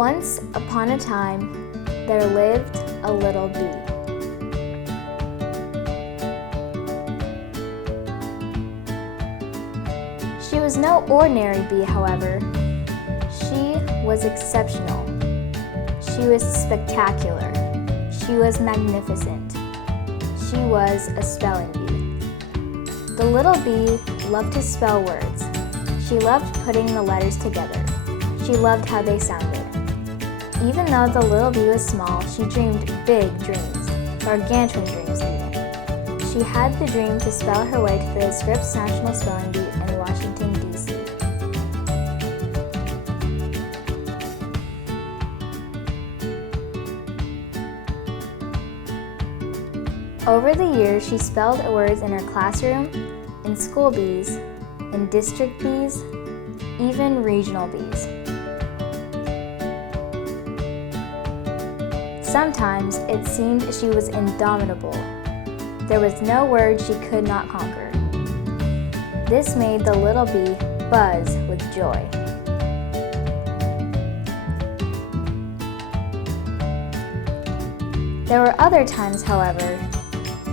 Once upon a time, there lived a little bee. She was no ordinary bee, however. She was exceptional. She was spectacular. She was magnificent. She was a spelling bee. The little bee loved to spell words. She loved putting the letters together. She loved how they sounded. Even though the little bee was small, she dreamed big dreams, gargantuan dreams even. She had the dream to spell her way to the Scripps National Spelling Bee in Washington, D.C. Over the years, she spelled words in her classroom, in school bees, in district bees, even regional bees. Sometimes it seemed she was indomitable. There was no word she could not conquer. This made the little bee buzz with joy. There were other times, however,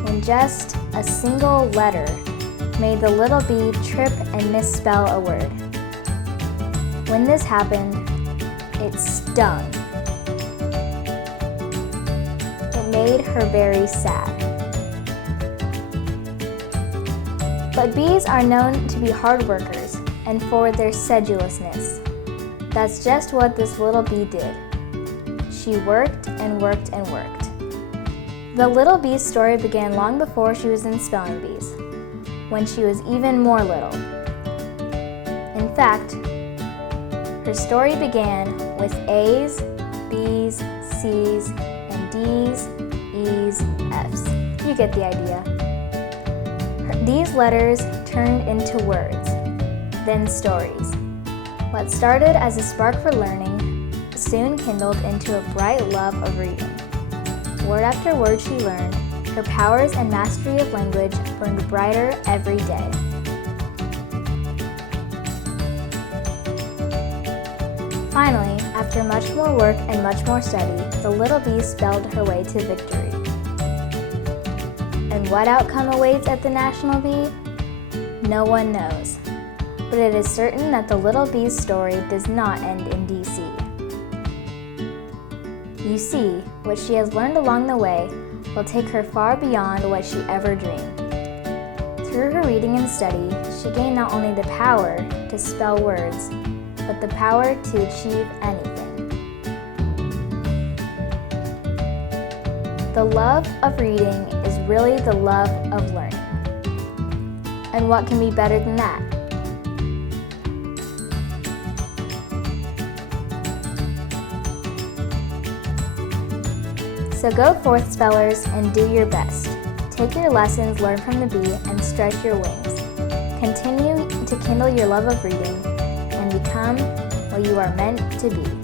when just a single letter made the little bee trip and misspell a word. When this happened, it stung. It made her very sad. But bees are known to be hard workers and for their sedulousness. That's just what this little bee did. She worked and worked and worked. The little bee's story began long before she was in spelling bees, when she was even more little. In fact, her story began with A's, B's, C's, and D's, E's, F's. You get the idea. These letters turned into words, then stories. What started as a spark for learning soon kindled into a bright love of reading. Word after word she learned, her powers and mastery of language burned brighter every day. Finally, after much more work and much more study, the little bee spelled her way to victory. And what outcome awaits at the National Bee? No one knows. But it is certain that the little bee's story does not end in D.C. You see, what she has learned along the way will take her far beyond what she ever dreamed. Through her reading and study, she gained not only the power to spell words, but the power to achieve anything. The love of reading is really the love of learning. And what can be better than that? So go forth, spellers, and do your best. Take your lessons learned from the bee and stretch your wings. Continue to kindle your love of reading and become what you are meant to be.